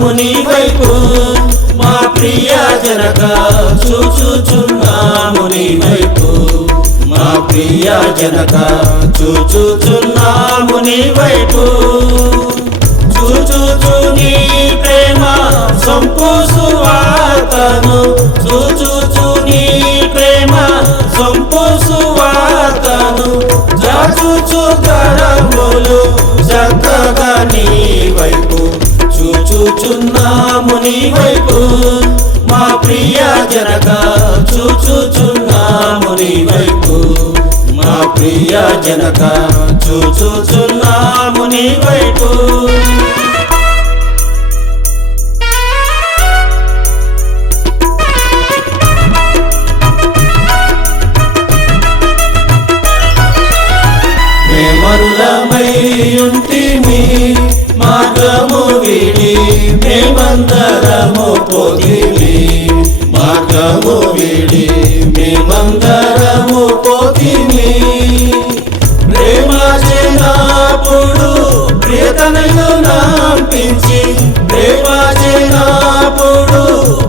చూచుచున్నాము నీ వైపు మా ప్రియ జనక చూచుచున్నాము నీ వైపు మా ప్రియ జనక చూచుచున్నాము నీ వైపు చూచుచు నీ ప్రేమ సంపూసు వార్తను చూచుచు నీ ప్రేమ సంపూసు వార్తను జాచుచు తరములు చక్కగా నీ వైపు చూచుచున్నాము నీ వైపు మా ప్రియ జనక చూచుచున్నాము నీ వైపు మా ప్రియ జనక చూచుచున్నాము నీ వైపు మరులమయ్యుంటిమి మార్గము విడి మేమందరము పోతిమి మార్గము విడి మేమందరము పోతిమి ప్రేమ చేనాపుడు ప్రియతనయు నాంపించి ప్రేమ చేనాపుడు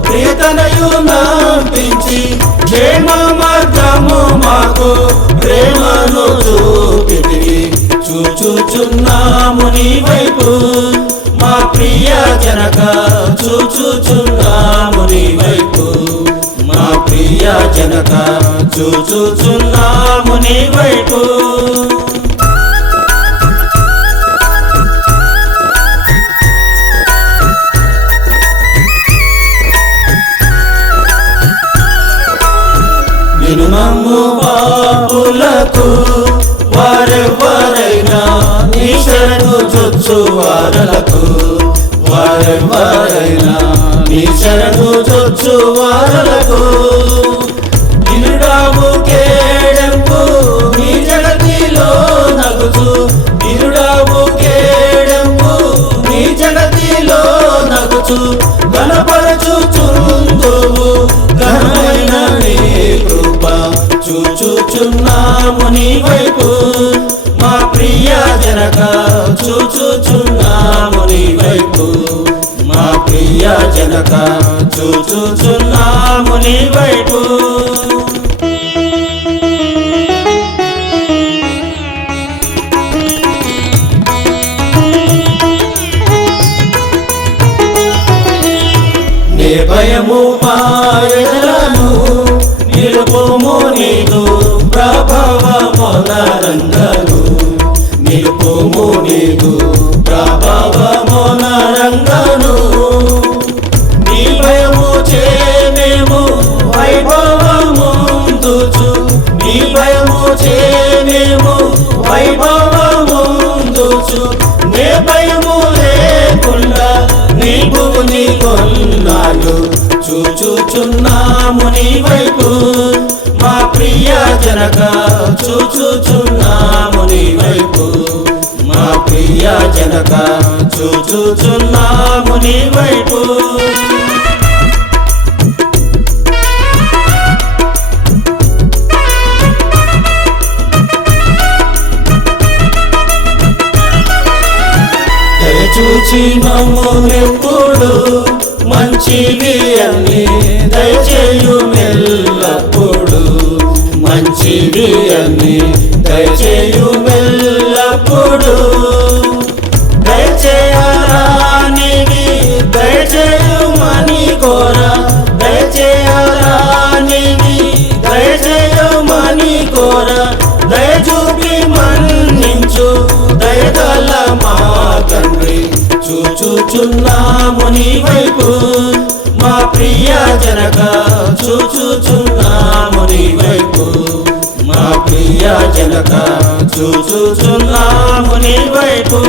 ప్రియతనయు నాంపించి క్షేమ మార్గము మాకు ప్రేమను చూపితివి చూచుచున్నాము నీ వైపు మా ప్రియ జనక చూచుచున్నాము నీ వైపు మా ప్రియ జనక చూచుచున్నాము నీ వైపు నిన్ను నమ్ము పాపులకు వారెవరైనా నీ శరణు చొచ్చు వారలకు వారెవరైనా నీ శరణు చొచ్చు వారలకు నిరుడాము కేడెంపు నీ జగతిలో నగుచు నిరుడాము కేడెంపు నీ జగతిలో నగుచు గణపరచుచుందువు ఘనమైన నీ కృప చూచుచున్నాము నీ వైపు మా ప్రియ జనక చూచుచున్నాము నీ వైపు మా ప్రియ జనక చూచుచున్నాము నీ వైపు భయము మాయలను నిలుపుము నీదు ప్రభావమునరంగను నిలుపుము నీదు ప్రభావమునరంగను నీ భయము చేనేము వైభవముందుచు నీ భయము చేనేము వైభవముందుచు నే భయము లేకుండా నీ భూని కొన్నాళ్ళు చూచుచున్నాము నీ వైపు మా ప్రియ జనక చూచుచున్నాము నీ వైపు మా ప్రియ జనక చూచుచున్నాము నీ వైపు చూచి మమ్మునెప్పుడు మంచివి అన్ని దయచేయు మెల్లప్పుడు మంచివి అన్ని దయచేయు మెల్లప్పుడు దయచేయరానివి దయచేయుమని కోర దయచేయరానివి దయచేయుమని కోర దయచూపి మన్నించు దయగల మా తండ్రి చూచుచున్నాము నీ వైపు మా ప్రియ జనక చూచుచున్నాము నీ వైపు మా ప్రియ జనక చూచుచున్నాము నీ వైపు